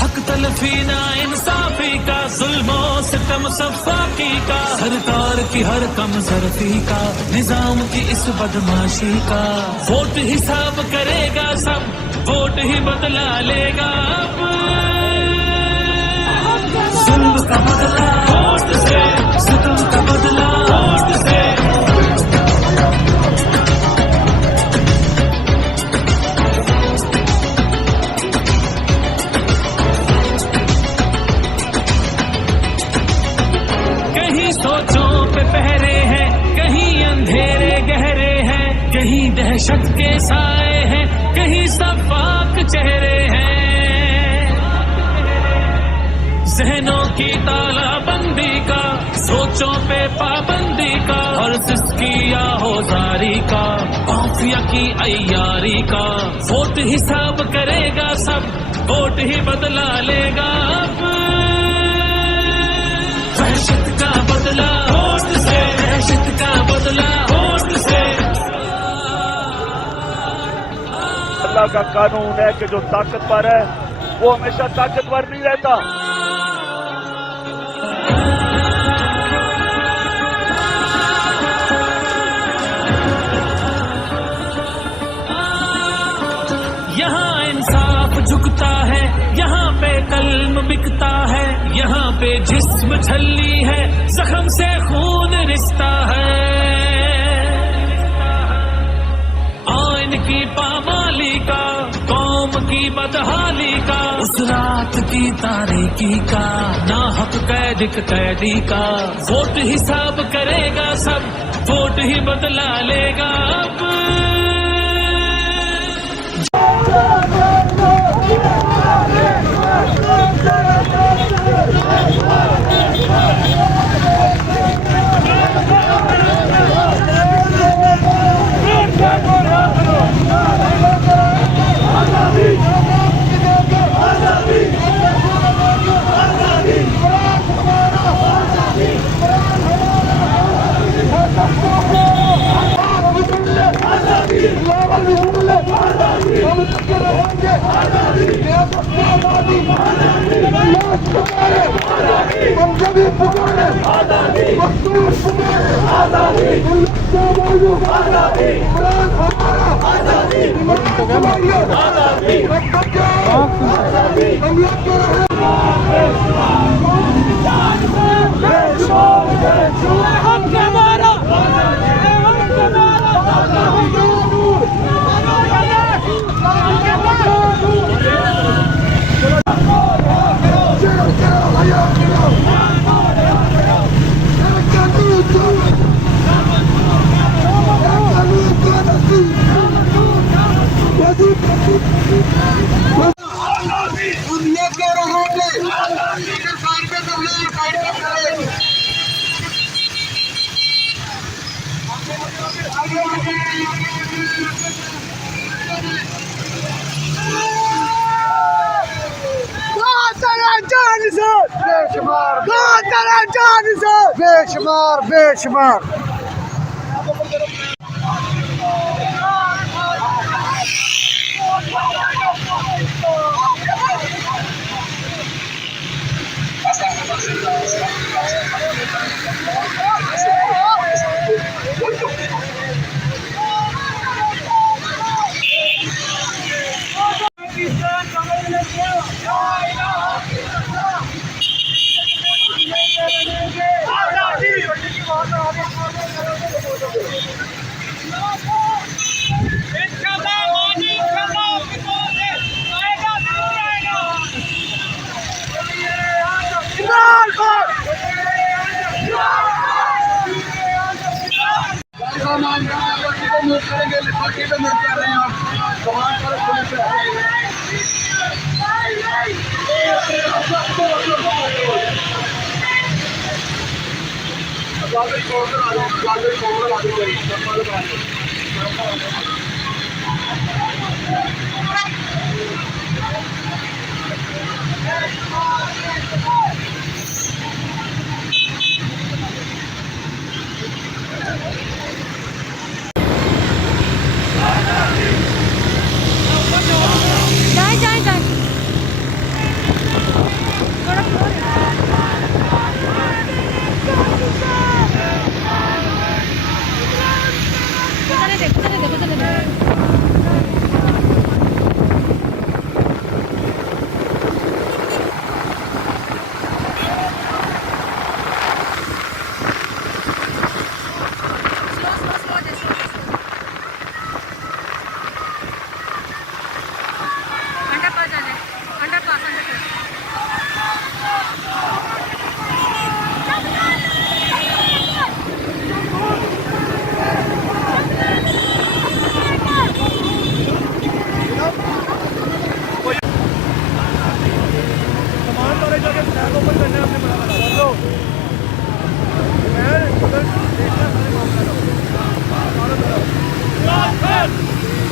हक तलफी ना इंसाफी का, जुल्मो सितम सफाकी का, सरकार की हर कम जरफी का, निजाम की इस बदमाशी का। वोट हिसाब करेगा सब, वोट ही बदला लेगा अब। जुल्म का बदला वोट से, सितम का बदला वोट से। सोचों पे पहरे हैं, कहीं अंधेरे गहरे हैं, कहीं दहशत के साए हैं, कहीं सफाक चेहरे हैं। जहनों की तालाबंदी का, सोचों पे पाबंदी का, और सिस्की या होजारी का, माफिया की अय्यारी का। वोट हिसाब करेगा सब, वोट ही बदला लेगा अब। दहशत का बदला वोट से, दहशत का बदला वोट से। अल्लाह का कानून है कि जो ताकतवर है वो हमेशा ताकतवर नहीं रहता। यहाँ इंसाफ झुकता है, यहाँ पे कल्म बिकता है, यहाँ पे जिस्म छल्ली है, जख्म से खून रिश्ता है। आइन की पामाली का, कौम की बदहाली का, उस रात की तारीकी का, नाहक कैदी का। वोट हिसाब करेगा सब, वोट ही बदला लेगा अब। बेशुमार बेशुमार जाए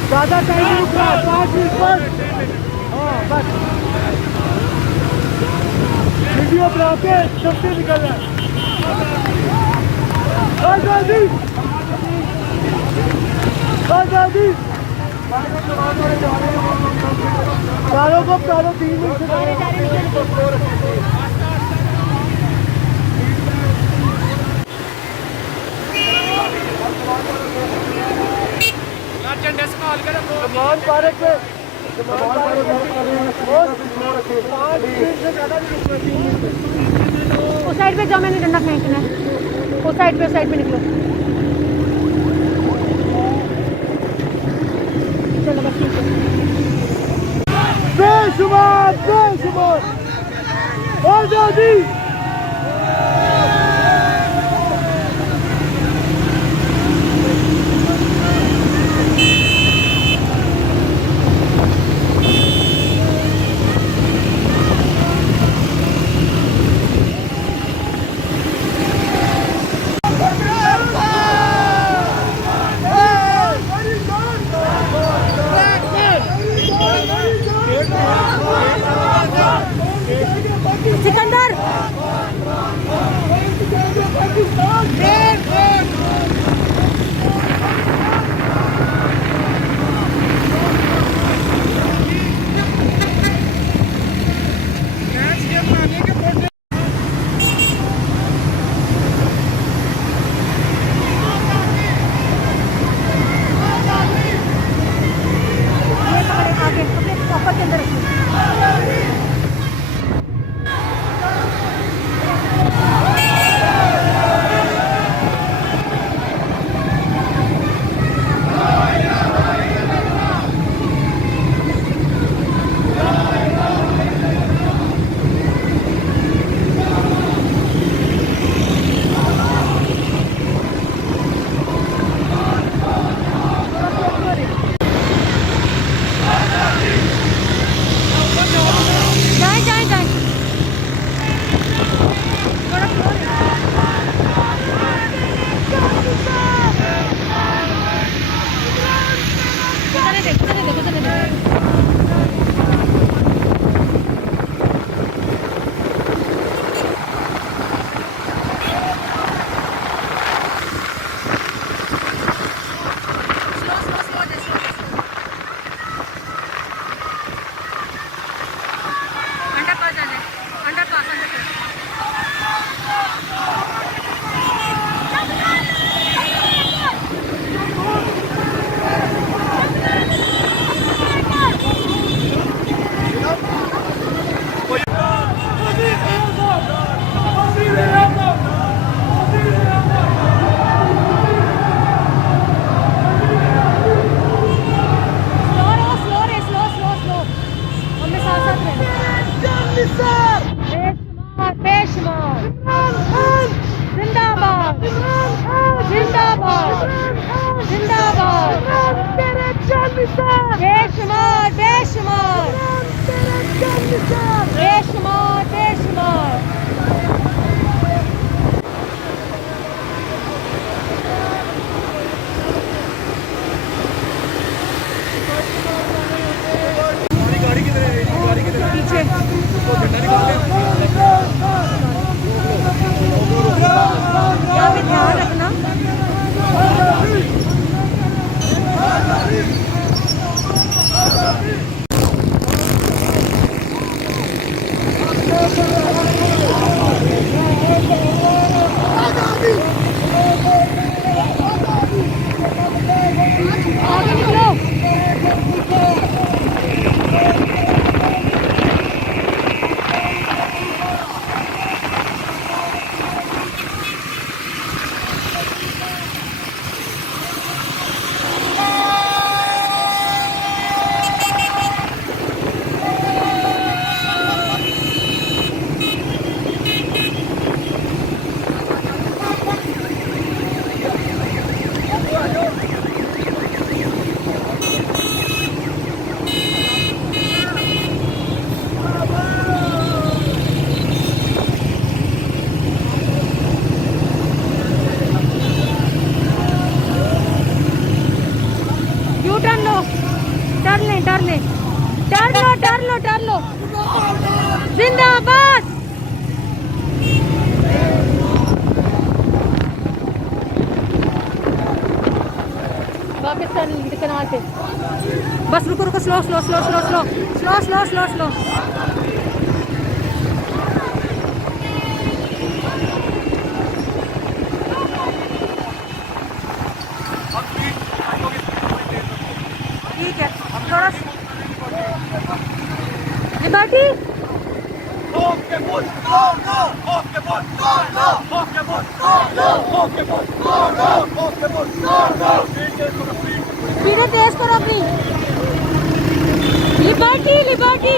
ज़्यादा टाइम नहीं रुकना, 5 मिनट बस। हाँ बस वीडियो बना के सबसे निकलना है। आज़ादी आज़ादी चारों को चारों 3 मिनट से समान पार्क पे उस साइड पे जाओ, मैंने डंडा फेंकना है। उस साइड पे निकलो। चलो बस ठीक है। बेशुमार बेशुमार आज़ादी सिकंदर आगे अपने पापा के अंदर रखिए। जाए जाए जाए बेशुमार बेशुमार बेशुमार बेशुमार पीछे यहाँ पे ध्यान रखना। Slow slow slow slow slow slow slow slow slow ठीक है थोड़ा लिबर्टी स्पीड तेज करो अपनी लिबर्टी लिबर्टी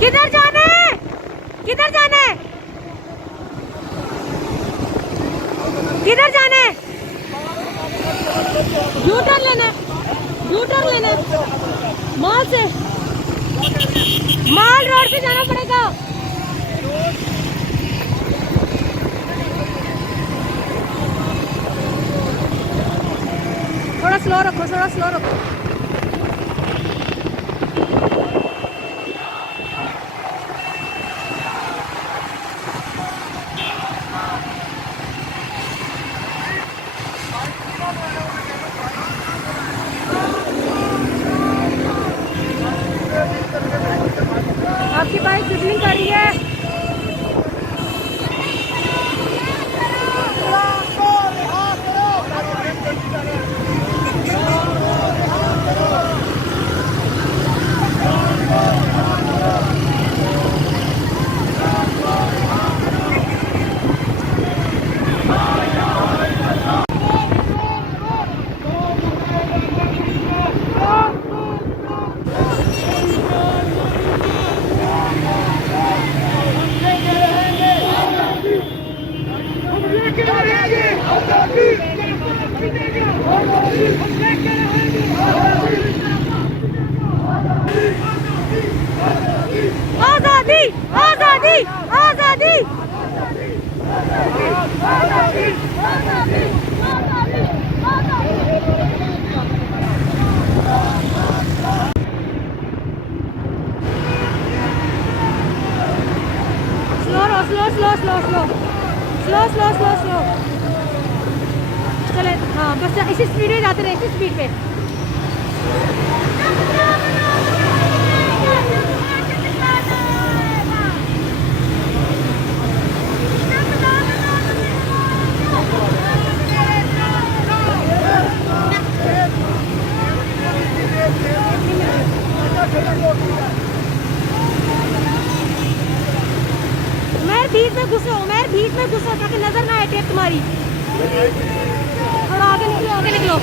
किधर जाना है किधर जाना है किधर जाना है यू टर्न लेना है यू टर्न लेना है मॉल से मॉल रोड से जाना पड़ेगा थोड़ा स्लो रखो थोड़ा स्लो रखो आपकी बाइक ट्रिपलिंग कर रही है आजादी आजादी आजादी slow slow slow slow slow slow slow slow चले हाँ बस इसी स्पीड में जाते रहे इसी स्पीड पे मैं बीच में घुसे हूँ मैं बीच में में घुसो ताकि नजर ना आए टेप तुम्हारी। थोड़ा आगे निकलो, आगे निकलो।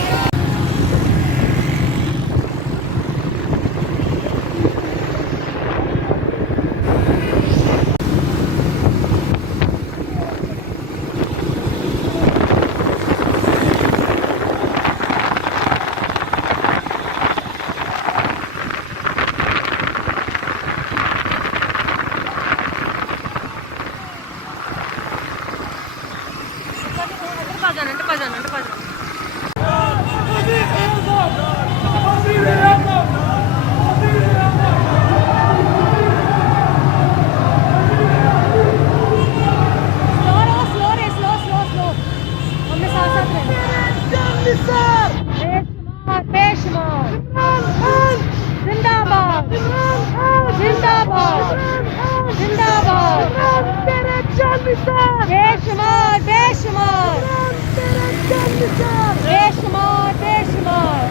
बेशुमार बेशुमार बेशुमार बेशुमार।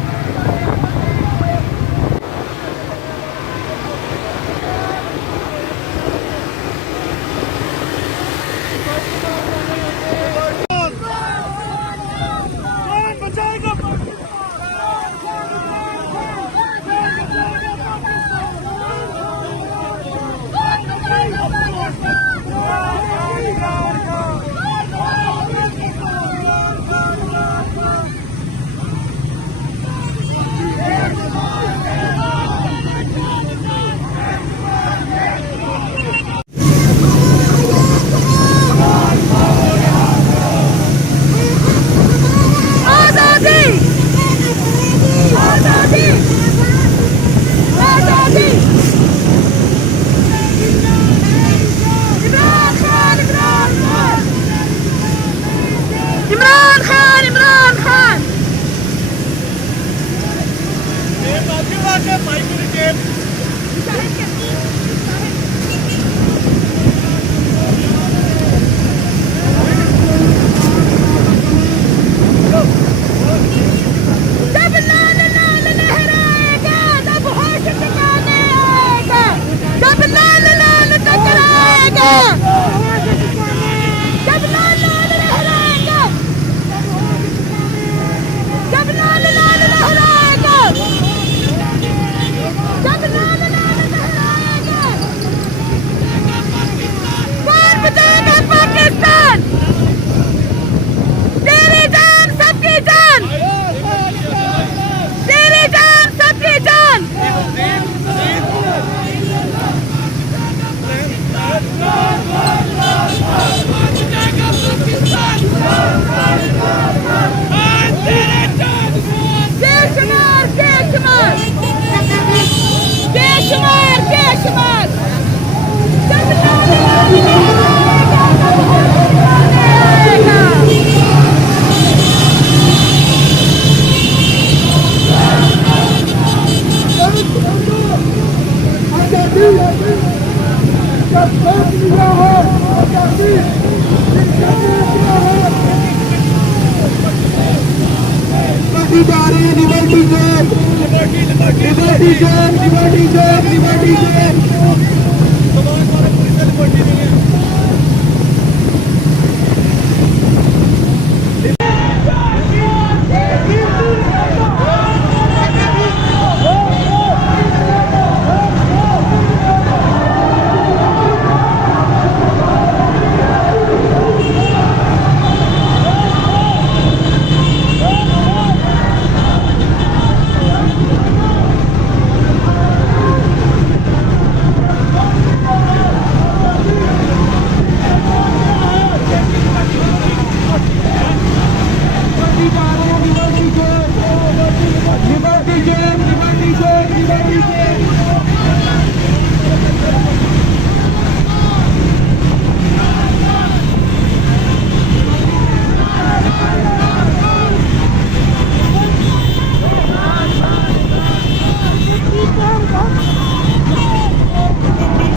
Liberty zone